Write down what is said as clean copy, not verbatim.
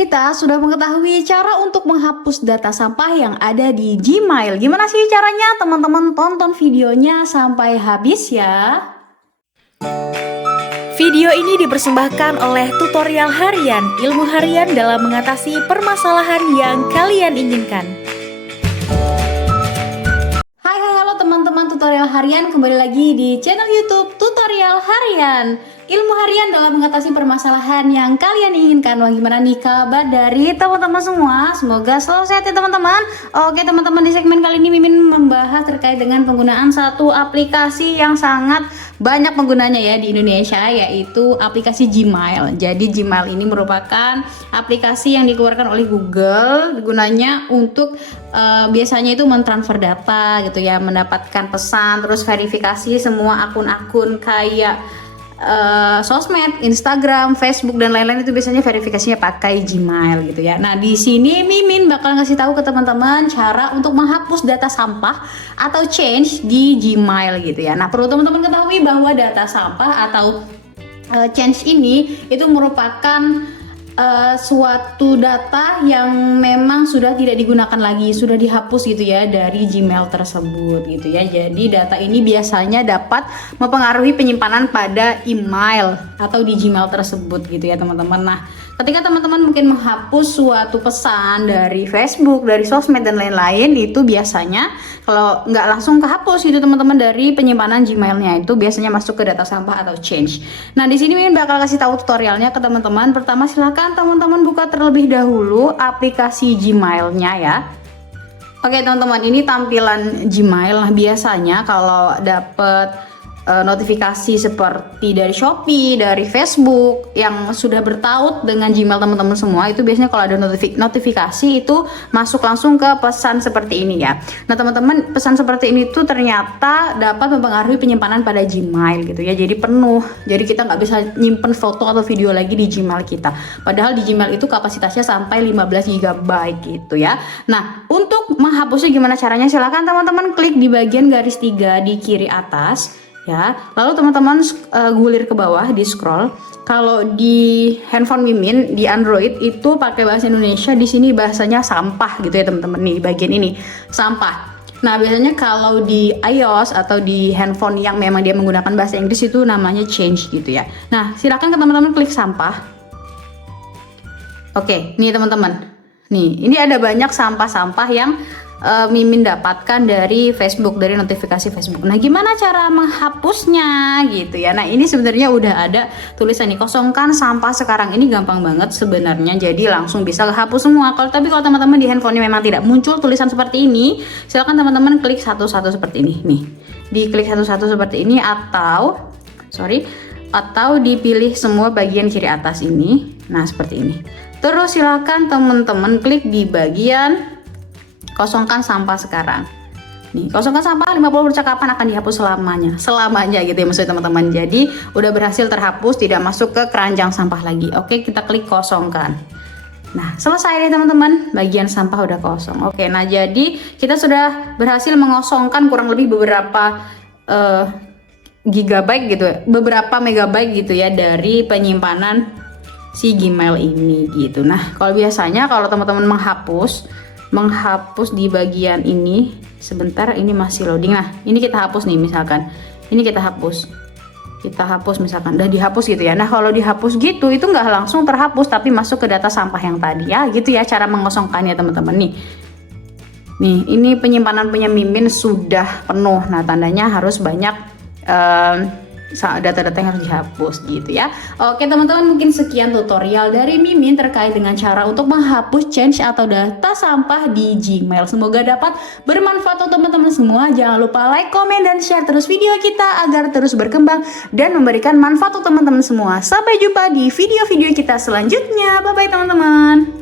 Kita sudah mengetahui cara untuk menghapus data sampah yang ada di Gmail. Gimana sih caranya? Teman-teman tonton videonya sampai habis ya. Video ini dipersembahkan oleh tutorial harian, ilmu harian dalam mengatasi permasalahan yang kalian inginkan. Hai halo teman-teman tutorial harian, kembali lagi di channel YouTube Tutorial Harian. Ilmu harian dalam mengatasi permasalahan yang kalian inginkan. Wah, gimana nih kabar dari teman-teman semua? Semoga selalu sehat ya teman-teman. Oke teman-teman, di segmen kali ini Mimin membahas terkait dengan penggunaan satu aplikasi yang sangat banyak penggunanya ya di Indonesia, yaitu aplikasi Gmail. Jadi Gmail ini merupakan aplikasi yang dikeluarkan oleh Google, gunanya untuk biasanya itu mentransfer data gitu ya, mendapatkan pesan, terus verifikasi semua akun-akun kayak sosmed, Instagram, Facebook dan lain-lain, itu biasanya verifikasinya pakai Gmail gitu ya. Nah, di sini Mimin bakal ngasih tahu ke teman-teman cara untuk menghapus data sampah atau change di Gmail gitu ya. Nah, perlu teman-teman ketahui bahwa data sampah atau change ini itu merupakan suatu data yang memang sudah tidak digunakan lagi, sudah dihapus gitu ya dari Gmail tersebut gitu ya. Jadi data ini biasanya dapat mempengaruhi penyimpanan pada email atau di Gmail tersebut gitu ya teman-teman. Nah, ketika teman-teman mungkin menghapus suatu pesan dari Facebook, dari sosmed dan lain-lain, itu biasanya kalau nggak langsung kehapus gitu teman-teman dari penyimpanan Gmailnya, itu biasanya masuk ke data sampah atau change. Nah, di sini Mimin bakal kasih tahu tutorialnya ke teman-teman. Pertama, silahkan teman-teman buka terlebih dahulu aplikasi Gmailnya ya. Oke teman-teman, ini tampilan Gmail. Nah, biasanya kalau dapet notifikasi seperti dari Shopee, dari Facebook yang sudah bertaut dengan Gmail teman-teman semua, itu biasanya kalau ada notifikasi itu masuk langsung ke pesan seperti ini ya. Nah teman-teman, pesan seperti ini tuh ternyata dapat mempengaruhi penyimpanan pada Gmail gitu ya, jadi penuh, jadi kita nggak bisa nyimpen foto atau video lagi di Gmail kita, padahal di Gmail itu kapasitasnya sampai 15 GB gitu ya. Nah, untuk menghapusnya gimana caranya? Silahkan teman-teman klik di bagian garis 3 di kiri atas ya, lalu teman-teman gulir ke bawah, di scroll. Kalau di handphone Mimin di Android itu pakai bahasa Indonesia, di sini bahasanya sampah gitu ya teman-teman, nih bagian ini sampah. Nah, biasanya kalau di iOS atau di handphone yang memang dia menggunakan bahasa Inggris itu namanya change gitu ya. Nah, silakan ke teman-teman klik sampah. Oke, nih teman-teman, nih ini ada banyak sampah-sampah yang Mimin dapatkan dari Facebook, dari notifikasi Facebook. Nah, gimana cara menghapusnya gitu ya? Nah, ini sebenarnya udah ada tulisan nih, kosongkan sampah sekarang. Ini gampang banget sebenarnya, jadi langsung bisa hapus semua. Tapi kalau teman-teman di handphonenya memang tidak muncul tulisan seperti ini, silakan teman-teman klik satu-satu seperti ini. Nih, diklik satu-satu seperti ini, atau dipilih semua bagian kiri atas ini. Nah, seperti ini. Terus silakan teman-teman klik di bagian kosongkan sampah sekarang. Nih, kosongkan sampah 50 percakapan akan dihapus selamanya gitu ya maksudnya teman-teman. Jadi udah berhasil terhapus, tidak masuk ke keranjang sampah lagi. Oke, kita klik kosongkan. Nah, selesai deh teman-teman, bagian sampah udah kosong. Oke, nah jadi kita sudah berhasil mengosongkan kurang lebih beberapa gigabyte gitu, beberapa megabyte gitu ya dari penyimpanan si Gmail ini gitu. Nah, kalau biasanya kalau teman-teman menghapus di bagian ini, sebentar, ini masih loading. Nah, ini kita hapus nih misalkan, ini kita hapus misalkan, udah dihapus gitu ya. Nah, kalau dihapus gitu itu nggak langsung terhapus, tapi masuk ke data sampah yang tadi ya, gitu ya cara mengosongkannya teman-teman. Nih, ini penyimpanan punya Mimin sudah penuh. Nah, tandanya harus banyak data-data yang harus dihapus gitu ya. Oke teman-teman, mungkin sekian tutorial dari Mimin terkait dengan cara untuk menghapus change atau data sampah di Gmail. Semoga dapat bermanfaat untuk teman-teman semua. Jangan lupa like, komen, dan share terus video kita agar terus berkembang dan memberikan manfaat untuk teman-teman semua. Sampai jumpa di video-video kita selanjutnya. Bye-bye teman-teman.